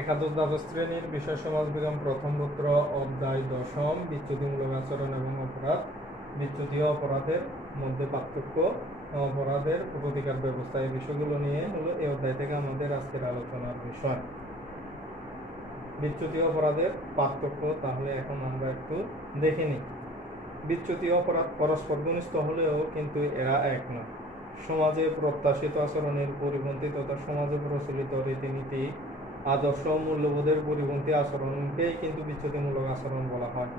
একাদশ দ্বাদশ শ্রেণীর বিষয় সমাজ বিজ্ঞান প্রথম পত্র অধ্যায় দশম বিচ্যুতিমূলক আচরণ এবং অপরাধ। বিচ্যুতি অপরাধের মধ্যে পার্থক্য, অপরাধের প্রতিকার ব্যবস্থা, এই বিষয়গুলো নিয়ে হলো এই অধ্যায় থেকে আমাদের আজকের আলোচনার বিষয়। বিচ্যুতি অপরাধের পার্থক্য তাহলে এখন আমরা একটু দেখে নিই। বিচ্যুতি অপরাধ পরস্পর ঘনিষ্ঠ হলেও কিন্তু এরা এক নয়। সমাজে প্রত্যাশিত আচরণের পরিপন্থী তথা সমাজে প্রচলিত রীতিনীতি, আদর্শ, মূল্যবোধের পরিপন্থী আচরণকেই কিন্তু বিচ্যুতিমূলক আচরণ বলা হয়।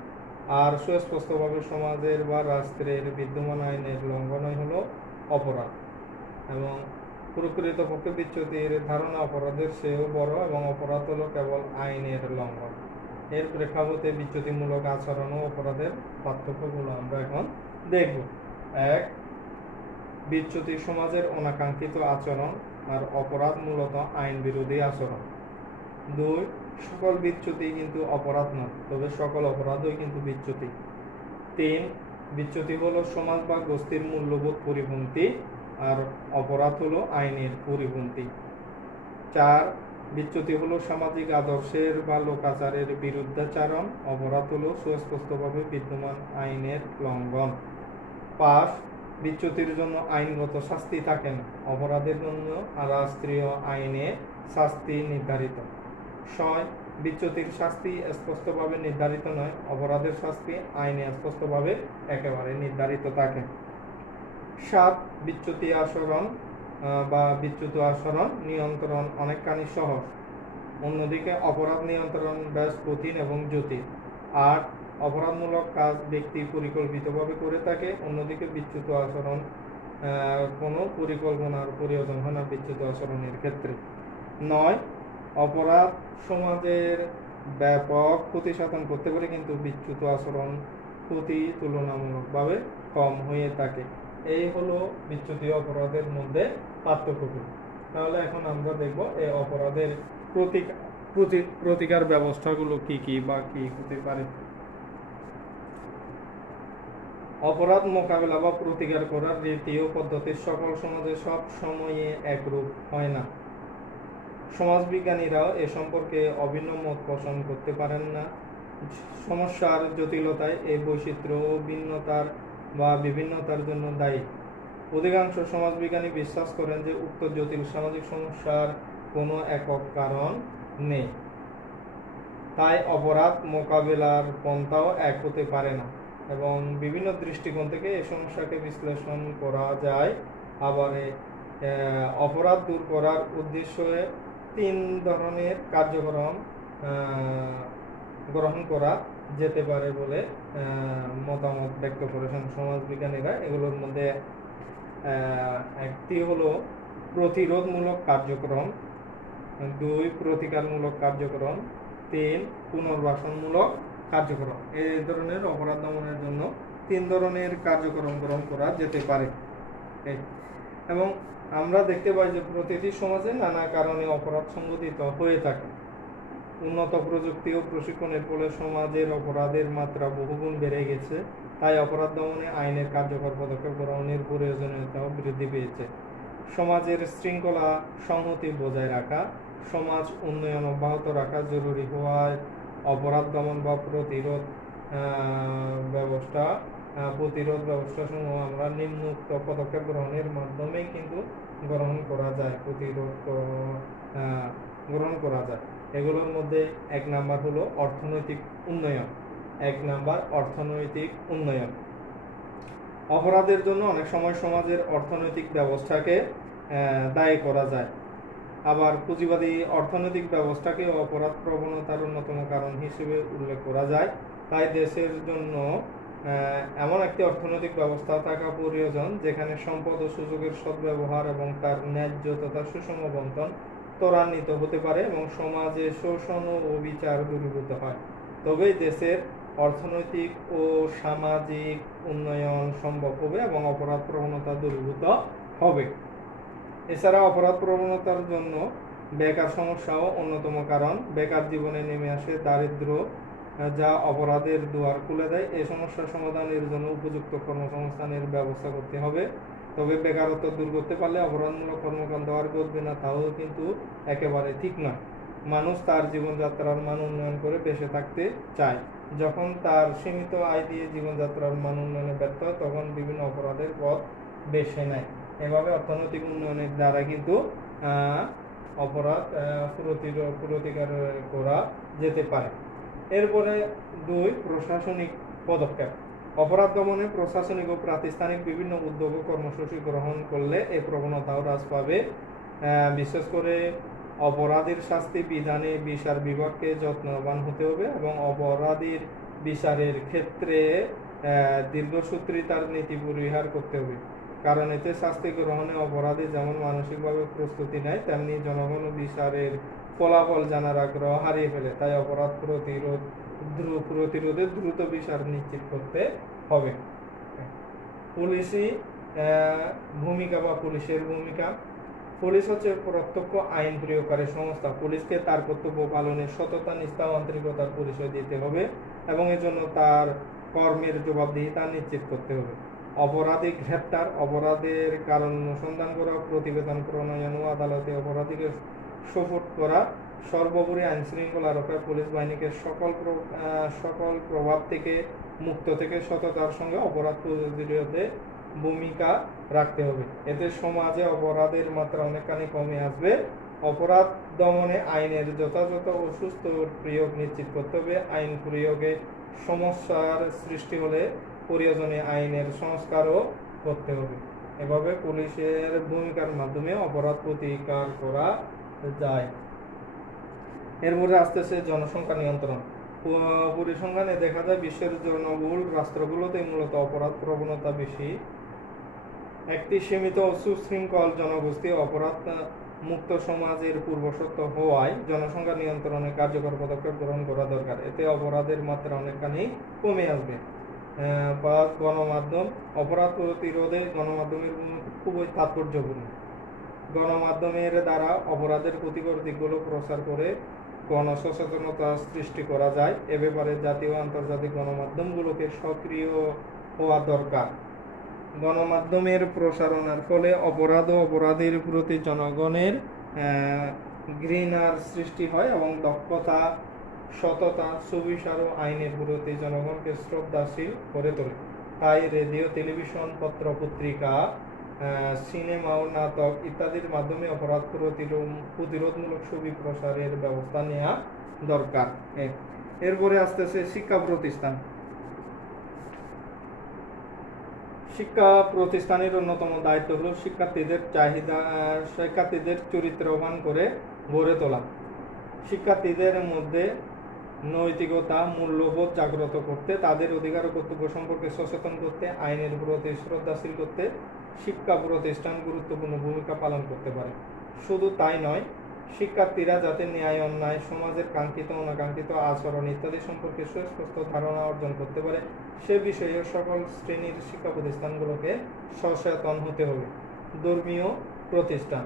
আর সুস্পষ্টভাবে সমাজের বা রাষ্ট্রের বিদ্যমান আইনের লঙ্ঘনই হলো অপরাধ। এবং প্রকৃতপক্ষে বিচ্যুতির ধারণা অপরাধের চেয়েও বড় এবং অপরাধ হলো কেবল আইনের লঙ্ঘন। এর প্রেক্ষাপটে বিচ্যুতিমূলক আচরণ ও অপরাধের পার্থক্যগুলো আমরা এখন দেখব। ১. বিচ্যুতি সমাজের অনাকাঙ্ক্ষিত আচরণ, আর অপরাধ মূলত আইন বিরোধী আচরণ। ২. সকল বিচ্যুতি কিন্তু অপরাধ নয়, তবে সকল অপরাধই কিন্তু বিচ্যুতি। ৩. বিচ্যুতি হলো সমাজ বা গোষ্ঠীর মূল্যবোধ পরিপন্থী, আর অপরাধ হলো আইনের পরিপন্থী। ৪. বিচ্যুতি হলো সামাজিক আদর্শের বা লোকাচারের বিরুদ্ধাচরণ, অপরাধ হলো সুস্পষ্টভাবে বিদ্যমান আইনের লঙ্ঘন। ৫. বিচ্যুতির জন্য আইনগত শাস্তি থাকে না, অপরাধের জন্য রাষ্ট্রীয় আইনে শাস্তি নির্ধারিত। ৬. বিচ্যুতির শাস্তি স্পষ্টভাবে নির্ধারিত নয়, অপরাধের শাস্তি আইনে স্পষ্টভাবে একেবারে নির্ধারিত থাকে। ৭. বিচ্যুতি আচরণ বা বিচ্যুত আচরণ নিয়ন্ত্রণ অনেকখানি সহজ, অন্যদিকে অপরাধ নিয়ন্ত্রণ বেশ কঠিন এবং জটিল। ৮. অপরাধমূলক কাজ ব্যক্তি পরিকল্পিতভাবে করে থাকে, অন্যদিকে বিচ্যুত আচরণ কোনো পরিকল্পনার প্রয়োজন হয় না বিচ্যুত আচরণের ক্ষেত্রে। ৯. অপরাধ সমাজের ব্যাপক ক্ষতি সাধন করতে পারে, কিন্তু বিচ্যুত আচরণ ক্ষতি তুলনামূলকভাবে কম হয়ে থাকে। এই হলো বিচ্যুতি অপরাধের মধ্যে পার্থক্যগুলো। তাহলে এখন আমরা দেখব এই অপরাধের প্রতিকার ব্যবস্থাগুলো কি কি বা কি হতে পারে। অপরাধ মোকাবেলা বা প্রতিকার করার রীতি ও পদ্ধতি সকল সমাজে সব সময়ে একরূপ হয় না। সমাজবিজ্ঞানীরাও এ সম্পর্কে অভিন্ন মত পোষণ করতে পারেন না। সমস্যার জটিলতায় এই বৈচিত্র্য ও ভিন্নতার বা বিভিন্নতার জন্য দায়ী। অধিকাংশ সমাজবিজ্ঞানী বিশ্বাস করেন যে উক্ত জটিল সামাজিক সমস্যার কোনো একক কারণ নেই, তাই অপরাধ মোকাবেলার পন্থাও এক হতে পারে না এবং বিভিন্ন দৃষ্টিকোণ থেকে এই সমস্যাকে বিশ্লেষণ করা যায়। আবার অপরাধ দূর করার উদ্দেশ্যে 3 ধরনের কার্যক্রম গ্রহণ করা যেতে পারে বলে মতামত ব্যক্ত করেছেন সমাজবিজ্ঞানীরা। এগুলোর মধ্যে একটি হলো প্রতিরোধমূলক কার্যক্রম, 2 প্রতিকারমূলক কার্যক্রম, 3 পুনর্বাসনমূলক কার্যক্রম। এই ধরনের অপরাধ দমনের জন্য 3 ধরনের কার্যক্রম গ্রহণ করা যেতে পারে। এবং আমরা দেখতে পাই যে প্রতিটি সমাজে নানা কারণে অপরাধ সংঘটিত হয়ে থাকে। উন্নত প্রযুক্তি ও প্রশিক্ষণের ফলে সমাজের অপরাধের মাত্রা বহুগুণ বেড়ে গেছে, তাই অপরাধ দমনে আইনের কার্যকর পদক্ষেপ গ্রহণের প্রয়োজনীয়তাও বৃদ্ধি পেয়েছে। সমাজের শৃঙ্খলা সংহতি বজায় রাখা, সমাজ উন্নয়ন অব্যাহত রাখা জরুরি হওয়ায় অপরাধ দমন বা প্রতিরোধ ব্যবস্থাসমূহ আমরা নিম্নোক্ত পদক্ষেপ গ্রহণের মাধ্যমেই কিন্তু গ্রহণ করা যায়। এগুলোর মধ্যে 1 নাম্বার হলো অর্থনৈতিক উন্নয়ন। 1 নাম্বার অর্থনৈতিক উন্নয়ন। অপরাধের জন্য অনেক সময় সমাজের অর্থনৈতিক ব্যবস্থাকে দায়ী করা যায়, আবার পুঁজিবাদী অর্থনৈতিক ব্যবস্থাকে অপরাধ প্রবণতার অন্যতম কারণ হিসেবে উল্লেখ করা যায়। তাই দেশের জন্য এমন একটি অর্থনৈতিক ব্যবস্থা থাকা প্রয়োজন যেখানে সম্পদ ও সুযোগের সদ্ব্যবহার এবং তার ন্যায্য তথা সুষম বণ্টন ত্বরান্বিত হতে পারে এবং সমাজে শোষণ ও বিচার দূরীভূত হয়। তবেই দেশের অর্থনৈতিক ও সামাজিক উন্নয়ন সম্ভব হবে এবং অপরাধ প্রবণতা দূরীভূত হবে। এছাড়া অপরাধ প্রবণতার জন্য বেকার সমস্যাও অন্যতম কারণ। বেকার জীবনে নেমে আসে দারিদ্র্য, যা অপরাধের দুয়ার খুলে দেয়। এই সমস্যা সমাধানের জন্য উপযুক্ত কর্মসংস্থানের ব্যবস্থা করতে হবে। তবে বেকারত্ব দূর করতে পারলে অপরাধমূলক কর্মকাণ্ড আর ঘটবে না, তাও কিন্তু একেবারে ঠিক নয়। মানুষ তার জীবনযাত্রার মান উন্নয়ন করে বেঁচে থাকতে চায়। যখন তার সীমিত আয় দিয়ে জীবনযাত্রার মান উন্নয়নে ব্যর্থ হয়, তখন বিভিন্ন অপরাধের পথ বেছে নেয়। এভাবে অর্থনৈতিক উন্নয়নের দ্বারা কিন্তু অপরাধ প্রতিকার করা যেতে পারে। এরপরে 2, প্রশাসনিক পদক্ষেপ। অপরাধ দমনে প্রশাসনিক ও প্রাতিষ্ঠানিক বিভিন্ন উদ্যোগ ও কর্মসূচি গ্রহণ করলে এই প্রবণতাও হ্রাস পাবে। বিশেষ করে অপরাধীর শাস্তি বিধানে বিচার বিভাগকে যত্নবান হতে হবে এবং অপরাধীর বিচারের ক্ষেত্রে দীর্ঘসূত্রিতার নীতি পরিহার করতে হবে। কারণ এতে শাস্তি গ্রহণে অপরাধী যেমন মানসিকভাবে প্রস্তুতি নেয়, তেমনি জনগণ বিচারের ফলাফল জানার আগ্রহ হারিয়ে ফেলে। তাই অপরাধ প্রতিরোধে দ্রুত বিচার নিশ্চিত করতে হবে। পুলিশি ভূমিকা বা পুলিশের ভূমিকা। পুলিশ হচ্ছে প্রত্যক্ষ আইন প্রয়োগকারী সংস্থা। পুলিশকে তার কর্তব্য পালনের সততা, নিষ্ঠা ও আন্তরিকতার পরিচয় দিতে হবে এবং এজন্য তার কর্মের জবাবদিহিতা নিশ্চিত করতে হবে। অপরাধী গ্রেপ্তার, অপরাধের কারণ অনুসন্ধান করা, প্রতিবেদন প্রণয়ন ও আদালতে অপরাধীকে সোপর্দ করা। সর্বোপরি আইন শৃঙ্খলা রক্ষায় পুলিশ বাহিনীকে সকল প্রভাব থেকে মুক্ত থেকে সততার সঙ্গে অপরাধ প্রতিরোধে ভূমিকা রাখতে হবে। এতে সমাজে অপরাধের মাত্রা অনেকখানি কমে আসবে। অপরাধ দমনে আইনের যথাযথ ও সুস্থ প্রয়োগ নিশ্চিত করতে হবে। আইন প্রয়োগে সমস্যার সৃষ্টি হলে প্রয়োজনে আইনের সংস্কারও করতে হবে। এভাবে পুলিশের ভূমিকার মাধ্যমে অপরাধ প্রতিকার করা যায়। এরপরে আসতেছে জনসংখ্যা নিয়ন্ত্রণ। পরিসংখ্যানে দেখা যায় বিশ্বের জনবহুল রাষ্ট্রগুলোতে মূলত অপরাধ প্রবণতা বেশি। একটি সীমিত ও সুশৃঙ্খল জনগোষ্ঠী অপরাধ মুক্ত সমাজের পূর্বশর্ত হওয়ায় জনসংখ্যা নিয়ন্ত্রণে কার্যকর পদক্ষেপ গ্রহণ করা দরকার। এতে অপরাধের মাত্রা অনেকখানি কমে আসবে। গণমাধ্যম। অপরাধ প্রতিরোধে গণমাধ্যমের খুবই তাৎপর্যপূর্ণ। গণমাধ্যমের দ্বারা অপরাধের ক্ষতিকর দিকগুলো প্রচার করে গণসচেতনতা সৃষ্টি করা যায়। এ ব্যাপারে জাতীয় ও আন্তর্জাতিক গণমাধ্যমগুলোকে সক্রিয় হওয়া দরকার। গণমাধ্যমের প্রসারণার ফলে অপরাধ ও অপরাধীর প্রতি জনগণের ঘৃণার সৃষ্টি হয় এবং দক্ষতা, সততা, সুবিচার ও আইনের প্রতি জনগণকে শ্রদ্ধাশীল করে তোলে। তাই রেডিও, টেলিভিশন, পত্র পত্রিকা, সিনেমা ও নাটক ইত্যাদির মাধ্যমে অপরাধ প্রতিরোধমূলক ছবি প্রসারের ব্যবস্থা নেওয়া দরকার। এরপরে আসতেছে শিক্ষা প্রতিষ্ঠান। শিক্ষা প্রতিষ্ঠানের অন্যতম দায়িত্ব হল শিক্ষার্থীদের চরিত্রবান করে গড়ে তোলা, শিক্ষার্থীদের মধ্যে নৈতিকতা, মূল্যবোধ জাগ্রত করতে, তাদের অধিকার ও কর্তব্য সম্পর্কে সচেতন করতে, আইনের প্রতি শ্রদ্ধাশীল করতে শিক্ষা প্রতিষ্ঠান গুরুত্বপূর্ণ ভূমিকা পালন করতে পারে। শুধু তাই নয়, শিক্ষার্থীরা যাতে ন্যায় অন্যায়, সমাজের কাঙ্ক্ষিত অনাকাঙ্ক্ষিত আচরণ ইত্যাদি সম্পর্কে সুস্পষ্ট ধারণা অর্জন করতে পারে সে বিষয়ে সকল শ্রেণীর শিক্ষা প্রতিষ্ঠানগুলোকে সচেতন হতে হবে। ধর্মীয় প্রতিষ্ঠান।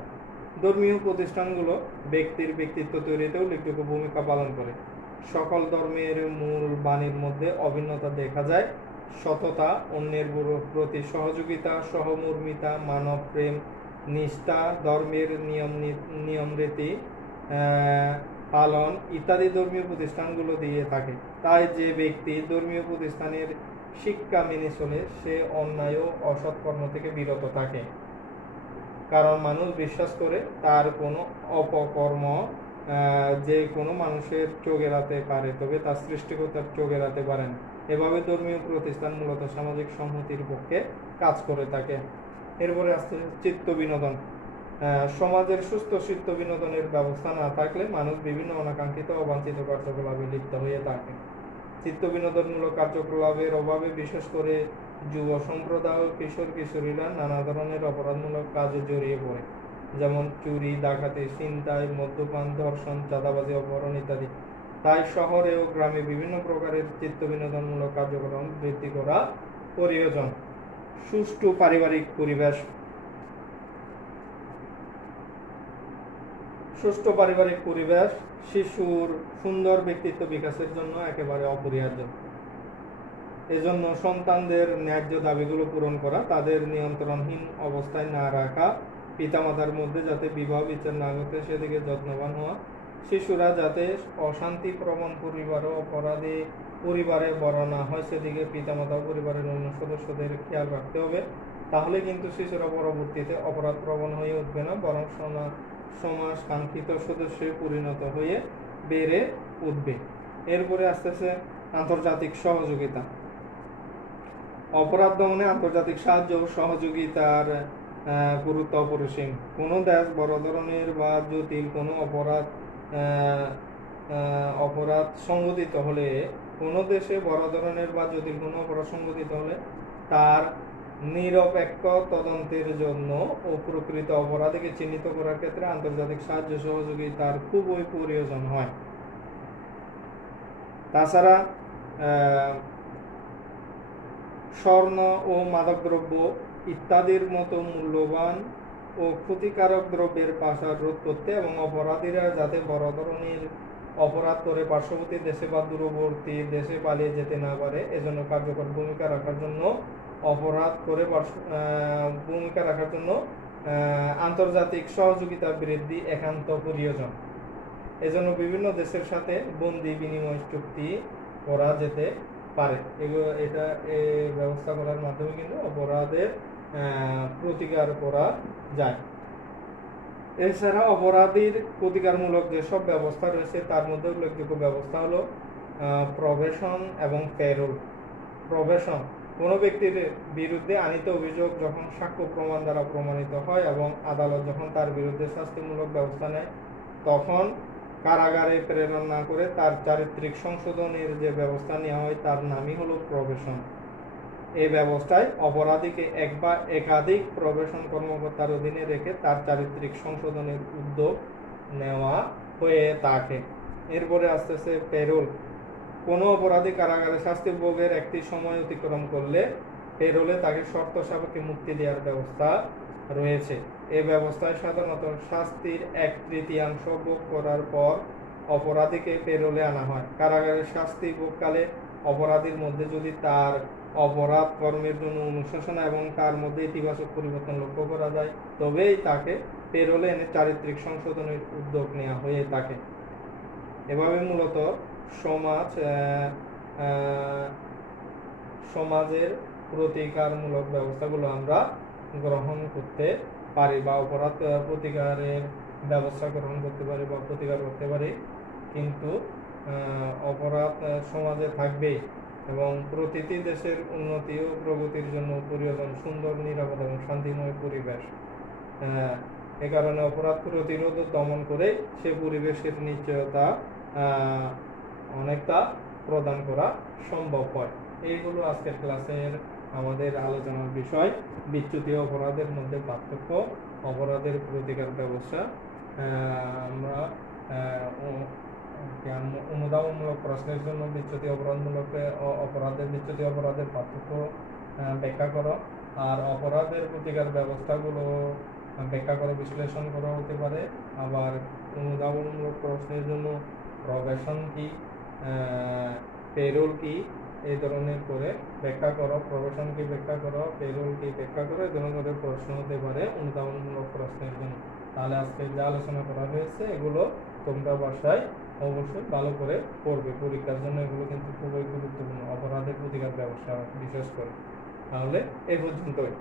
ধর্মীয় প্রতিষ্ঠানগুলো ব্যক্তির ব্যক্তিত্ব তৈরিতেও উল্লেখযোগ্য ভূমিকা পালন করে। সকল ধর্মের মূল বাণীর মধ্যে অভিন্নতা দেখা যায়। সততা, অন্যের প্রতি সহযোগিতা, সহমর্মিতা, মানব প্রেম, নিষ্ঠা, ধর্মের নিয়ম রীতি পালন ইত্যাদি ধর্মীয় প্রতিষ্ঠানগুলো দিয়ে থাকে। তাই যে ব্যক্তি ধর্মীয় প্রতিষ্ঠানের শিক্ষা মেনে চলে সে অন্যায় ও অসৎ কর্ম থেকে বিরত থাকে, কারণ মানুষ বিশ্বাস করে তার কোনো অপকর্ম যে কোনো মানুষের চোখ এড়াতে পারে, তবে তার সৃষ্টিকর্তার চোখ এড়াতে পারেন। এভাবে ধর্মীয় প্রতিষ্ঠান মূলত সামাজিক সংহতির পক্ষে কাজ করে থাকে। এরপরে আসছে চিত্ত বিনোদন। সমাজের সুস্থ চিত্ত বিনোদনের ব্যবস্থা না থাকলে মানুষ বিভিন্ন অনাকাঙ্ক্ষিত অবাঞ্ছিত কার্যকলাপে লিপ্ত হয়ে থাকে। চিত্ত বিনোদনমূলক কার্যকলাপের অভাবে বিশেষ করে যুব সম্প্রদায় ও কিশোর কিশোরীরা নানা ধরনের অপরাধমূলক কাজে জড়িয়ে পড়ে, যেমন চুরি, ডাকাতি, ছিনতাই, মদ্যপান, ধর্ষণ, চাঁদাবাজি, অপহরণ ইত্যাদি। তাই শহরে ও গ্রামে বিভিন্ন প্রকারের চিত্ত বিনোদনমূলক কার্যক্রম বৃদ্ধি করা প্রয়োজন। সুষ্ঠু পারিবারিক পরিবেশ। সুষ্ঠু পারিবারিক পরিবেশ শিশুর সুন্দর ব্যক্তিত্ব বিকাশের জন্য একেবারে অপরিহার্য। এজন্য সন্তানদের ন্যায্য দাবিগুলো পূরণ করা, তাদের নিয়ন্ত্রণহীন অবস্থায় না রাখা, পিতামাতার মধ্যে যাতে বিবাহ বিচ্ছেদ না ঘটে সেদিকে যত্নবান হওয়া, শিশুরা যাতে অশান্তি প্রবণ পরিবার ও অপরাধী পরিবারে বড় না হয় সেদিকে পিতামাতা ও পরিবারের অন্য সদস্যদের খেয়াল রাখতে হবে। তাহলে কিন্তু শিশুরা পরবর্তীতে অপরাধ প্রবণ হয়ে উঠবে না, বরং সমাজ কাঙ্ক্ষিত সদস্যে পরিণত হয়ে বেড়ে উঠবে। এরপরে আসতেছে আন্তর্জাতিক সহযোগিতা। অপরাধ দমনে আন্তর্জাতিক সাহায্য ও সহযোগিতার গুরুত্ব অপরিসীম। কোনো দেশ বড় ধরনের বা জটিল কোনো অপরাধ সংঘটিত হলে, কোনো দেশে বড় ধরনের বা জটিল কোনো অপরাধ সংঘটিত হলে তার নিরপেক্ষ তদন্তের জন্য ও প্রকৃত অপরাধীকে চিহ্নিত করার ক্ষেত্রে আন্তর্জাতিক সাহায্য সহযোগিতার খুবই প্রয়োজন হয়। তাছাড়া স্বর্ণ ও মাদকদ্রব্য ইত্যাদির মতো মূল্যবান ও ক্ষতিকারক দ্রব্যের পাচার রোধ করতে এবং অপরাধীরা যাতে বড় ধরনের অপরাধ করে পার্শ্ববর্তী দেশে বা দূরবর্তী দেশে পালিয়ে যেতে না পারে, এজন্য কার্যকর ভূমিকা রাখার জন্য আন্তর্জাতিক সহযোগিতা বৃদ্ধি একান্ত প্রয়োজন। এজন্য বিভিন্ন দেশের সাথে বন্দি বিনিময় চুক্তি করা যেতে পারে। এই ব্যবস্থা করার মাধ্যমে কিন্তু অপরাধের প্রতিকার করা যায়। এছাড়া অপরাধীর প্রতিকারমূলক যেসব ব্যবস্থা রয়েছে তার মধ্যে উল্লেখযোগ্য ব্যবস্থা হলো প্রবেশন এবং প্যারোল। প্রবেশন কোনো ব্যক্তির বিরুদ্ধে আনিত অভিযোগ যখন সাক্ষ্য প্রমাণ দ্বারা প্রমাণিত হয় এবং আদালত যখন তার বিরুদ্ধে শাস্তিমূলক ব্যবস্থা নেয়, তখন কারাগারে প্রেরণ না করে তার চারিত্রিক সংশোধনের যে ব্যবস্থা নেওয়া হয় তার নামই হলো প্রবেশন। এই ব্যবস্থায় অপরাধীকে এক বা একাধিক প্রবেশন কর্মকর্তার অধীনে রেখে তার চারিত্রিক সংশোধনের উদ্যোগ নেওয়া হয়ে থাকে। এরপরে আসতেছে প্যারোল। কোনো অপরাধী কারাগারে শাস্তি ভোগের একটি সময় অতিক্রম করলে প্যারোলে তাকে শর্ত সাপেক্ষে মুক্তি দেওয়ার ব্যবস্থা রয়েছে। এই ব্যবস্থায় সাধারণত শাস্তির 1/3 ভোগ করার পর অপরাধীকে প্যারোলে আনা হয়। কারাগারের শাস্তি ভোগকালে অপরাধীর মধ্যে যদি তার অপরাধ কর্মের জন্য অনুশোচনা এবং তার মধ্যে ইতিবাচক পরিবর্তন লক্ষ্য করা যায়, তবেই তাকে প্যারোলে এনে চারিত্রিক সংশোধনের উদ্যোগ নেওয়া হয়ে থাকে। এভাবে মূলত সমাজের প্রতিকারমূলক ব্যবস্থাগুলো আমরা গ্রহণ করতে পারি বা অপরাধ প্রতিকারের ব্যবস্থা গ্রহণ করতে পারি বা প্রতিকার করতে পারি। কিন্তু অপরাধ সমাজে থাকবে এবং প্রতিটি দেশের উন্নতি ও প্রগতির জন্য প্রয়োজন সুন্দর, নিরাপদ এবং শান্তিময় পরিবেশ। এ কারণে অপরাধ প্রতিরোধ ও দমন করে সে পরিবেশের নিশ্চয়তা অনেকটা প্রদান করা সম্ভব হয়। এইগুলো আজকের ক্লাসের আমাদের আলোচনার বিষয়। বিচ্যুতি অপরাধের মধ্যে পার্থক্য, অপরাধের প্রতিকার ব্যবস্থা। আমরা অনুধাবনমূলক প্রশ্নের জন্য বিচ্যুতি অপরাধের পার্থক্য ব্যাখ্যা করো, আর অপরাধের প্রতিকার ব্যবস্থাগুলো ব্যাখ্যা করো, বিশ্লেষণ করা হতে পারে। আবার অনুধাবনমূলক প্রশ্নের জন্য প্রবেশন কি, প্যারোল কি, এই ধরনের করে ব্যাখ্যা করো। প্রবেশন কি ব্যাখ্যা করো, প্যারোল কি ব্যাখ্যা করো, এই ধরনের প্রশ্ন হতে পারে অনুধাবনমূলক প্রশ্নের জন্য। তাহলে আজকে যা আলোচনা করা হয়েছে এগুলো তোমরা বাসায় অবশ্যই ভালো করে পড়বে। পরীক্ষার জন্য এগুলো কিন্তু খুবই গুরুত্বপূর্ণ, অপরাধের প্রতিকার ব্যবস্থা বিশেষ করে। তাহলে এই পর্যন্তই।